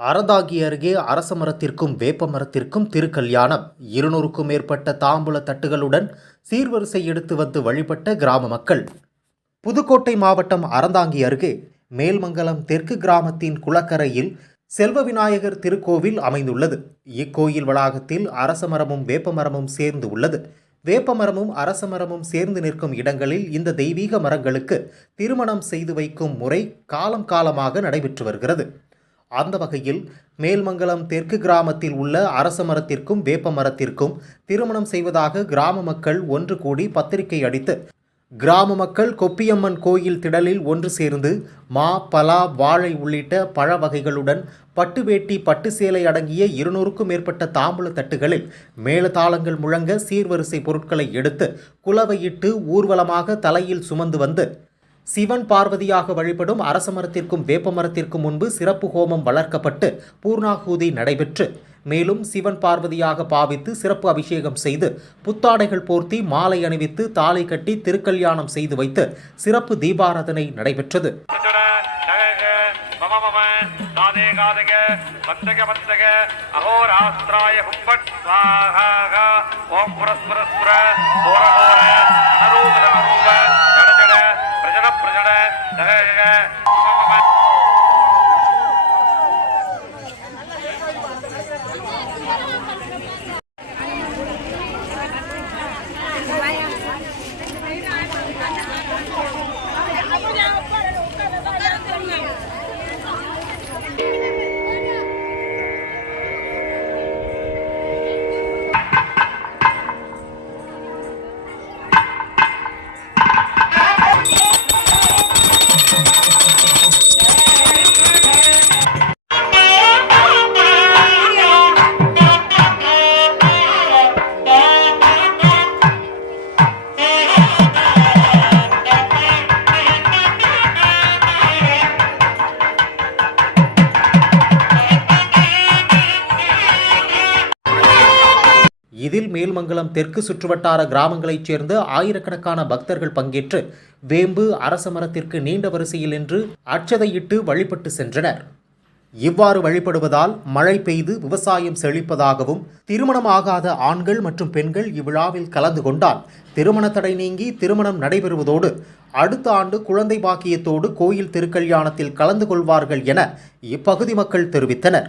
அறந்தாங்கி அருகே அரச மரத்திற்கும் வேப்ப மரத்திற்கும் திருக்கல்யாணம். இருநூறுக்கும் மேற்பட்ட தாம்பூல தட்டுகளுடன் சீர்வரிசை எடுத்து வந்து வழிபட்ட கிராம மக்கள். புதுக்கோட்டை மாவட்டம் அறந்தாங்கி அருகே மேல்மங்கலம் தெற்கு கிராமத்தின் குளக்கரையில் செல்வ விநாயகர் திருக்கோவில் அமைந்துள்ளது. இக்கோயில் வளாகத்தில் அரச மரமும் வேப்ப மரமும் சேர்ந்து உள்ளது. வேப்ப மரமும் அரச மரமும் சேர்ந்து நிற்கும் இடங்களில் இந்த தெய்வீக மரங்களுக்கு திருமணம் செய்து வைக்கும் முறை காலம் காலமாக நடைபெற்று வருகிறது. அந்த வகையில் மேல்மங்கலம் தெற்கு கிராமத்தில் உள்ள அரச மரத்திற்கும் வேப்ப மரத்திற்கும் திருமணம் செய்வதாக கிராம மக்கள் ஒன்று கூடி பத்திரிகை அடித்து கிராம மக்கள் கொப்பியம்மன் கோயில் திடலில் ஒன்று சேர்ந்து மா பலா வாழை உள்ளிட்ட பழ வகைகளுடன் பட்டு வேட்டி பட்டு சேலை அடங்கிய இருநூறுக்கும் மேற்பட்ட தாம்பூல தட்டுகளில் மேளதாளங்கள் முழங்க சீர்வரிசை பொருட்களை எடுத்து குலவையிட்டு ஊர்வலமாக தலையில் சுமந்து வந்து சிவன் பார்வதியாக வழிபடும் அரச மரத்திற்கும் வேப்ப மரத்திற்கும் முன்பு சிறப்பு ஹோமம் வளர்க்கப்பட்டு பூர்ணாகூதி நடைபெற்று மேலும் சிவன் பார்வதியாக பாவித்து சிறப்பு அபிஷேகம் செய்து புத்தாடைகள் போர்த்தி மாலை அணிவித்து தாலை கட்டி திருக்கல்யாணம் செய்து வைத்து சிறப்பு தீபாராதனை நடைபெற்றது. ஓம் நகக நகங்க இதில் மேல்மங்கலம் தெற்கு சுற்றுவட்டார கிராமங்களைச் சேர்ந்த ஆயிரக்கணக்கான பக்தர்கள் பங்கேற்று வேம்பு அரச மரத்திற்கு நீண்ட வரிசையில் நின்று அச்சதையிட்டு வழிபட்டு சென்றனர். இவ்வாறு வழிபடுவதால் மழை பெய்து விவசாயம் செழிப்பதாகவும் திருமணமாகாத ஆண்கள் மற்றும் பெண்கள் இவ்விழாவில் கலந்து கொண்டால் திருமண தடை நீங்கி திருமணம் நடைபெறுவதோடு அடுத்த ஆண்டு குழந்தை பாக்கியத்தோடு கோயில் திருக்கல்யாணத்தில் கலந்து கொள்வார்கள் என இப்பகுதி மக்கள் தெரிவித்தனர்.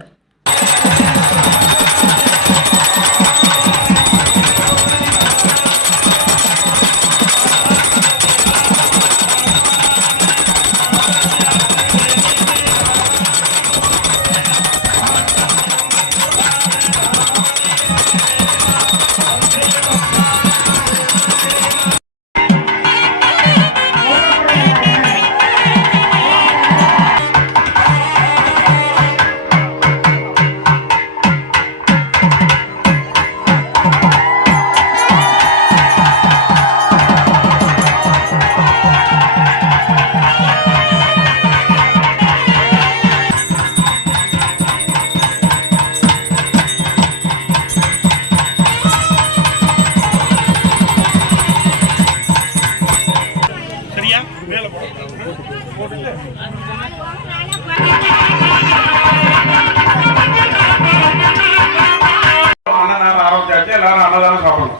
அன்னதானம் ஆரம்பிச்சாச்சு எல்லாரும் அன்னதானம் சாப்பிடணும்.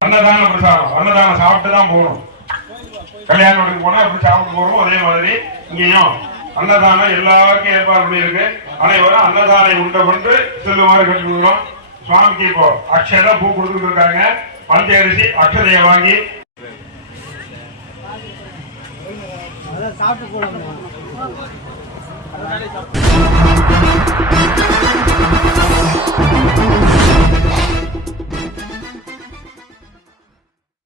அன்னதானம் பிரசாதம். அன்னதானம் சாப்பிட்டு தான் போகணும். கல்யாண வீட்டுக்கு போனா எப்படி சாப்பிட்டு போறோமோ அதே மாதிரி இங்கேயும் அன்னதானம் எல்லாருக்கும் ஏற்பாடு பண்ணியிருக்கு. அனைவரும் அன்னதானை உண்ட கொண்டு செல்லுமாறு கேட்டுக்கிறோம் சுவாமிக்கு இப்போ அக்ஷதை பூ கொடுத்துட்டு இருக்காங்க. பஞ்ச அரிசி அக்ஷதையை வாங்கி. சாப்பிட்டு